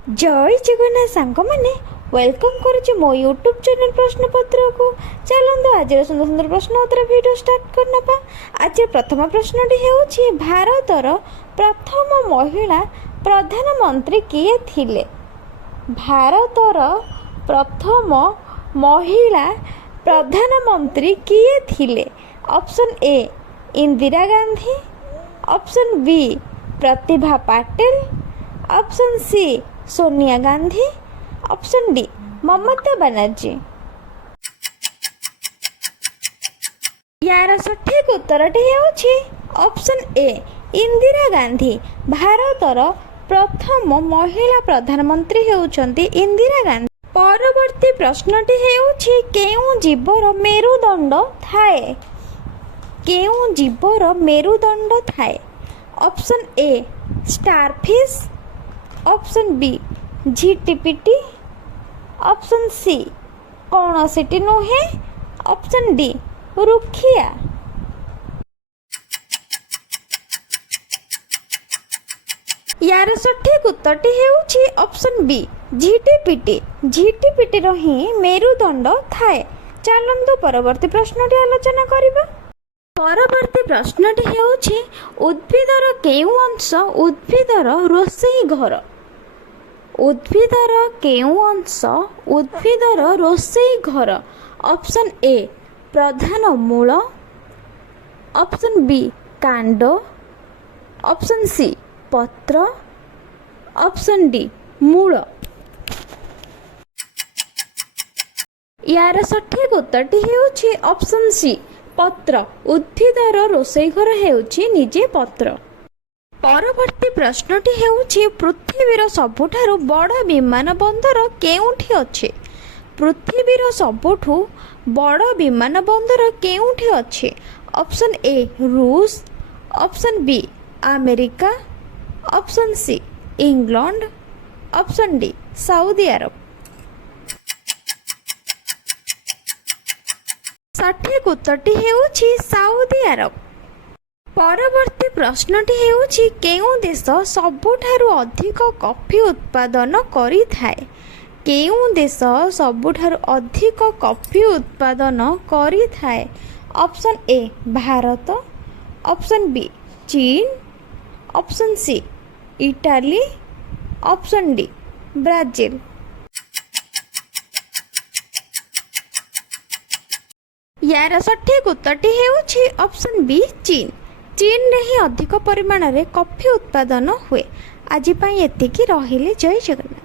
जय जगन्नाथ सांग मैंने वेलकम करुचे मो यूट्यूब चैनल प्रश्नपत्र को। चलते आज सुंदर सुंदर प्रश्न उत्तर वीडियो स्टार्ट करना। आज प्रथम प्रश्नटी है भारतर प्रथम महिला प्रधानमंत्री किए थिले? भारतर प्रथम महिला प्रधानमंत्री किए थिले? Option A Indira Gandhi, option B Pratibha Patil, option C Sonia Gandhi, option D Mamata Banerjee. यार सठिक उत्तरटी है ऑप्शन ए इंदिरा गांधी। भारतर प्रथम महिला प्रधानमंत्री होउछंती इंदिरा गांधी। परवर्ती प्रश्नटी है केउं जीवर मेरुदंड थाए? केउं जीवर मेरुदंड थाए? Option A starfish, option B झिटिपिटी, ऑप्शन सी कौन सिटी नुहे, ऑप्शन डी रुखिया। यार सठिक उत्तरटी है ऑप्शन बी झिटिपिटी। झिटिपिटी ही मेरुदंड थाए। चलंतु परवर्ती प्रश्नटी आलोचना करिबा। परवर्ती प्रश्नटी है उद्भिदर केउं अंश उद्भिदर रोषेई घर? उद्भिदर केउं अंश उद्भिदर रोषेई घर? ऑप्शन ए प्रधान मूल, ऑप्शन बी कांड, ऑप्शन सी पत्र, ऑप्शन डी मूल। यार सठिक उत्तरटी है ऑप्शन सी पत्र। उद्भिदर रोषेई घर हेउछि निजे पत्र। परवर्ती प्रश्नटी हेउछि पृथ्वीर सबुठारु बड़ विमान बंदर केउठी अछि? पृथ्वीर सबुठु बड़ विमान बंदर केउठी अछि? ऑप्शन ए रूस, option B America, option C England, option D Saudi Arab. सठिक उत्तरटी हेउछि सऊदी अरब। परवर्ती प्रश्नटी हेउछि केउं देश सबुठारु अधिक कॉफी उत्पादन करिथाए? केउं देश सबुठारु अधिक कॉफी उत्पादन करिथाए? Option A Bharat, option B चीन, option C Italy, option D Brazil. यार सठिक उत्तरटी हेउछि ऑप्शन बी चीन। चीन रे ही अधिक परिमाण रे कॉफी उत्पादन हुए। आज एतिकी रहिले। जय जगन्नाथ।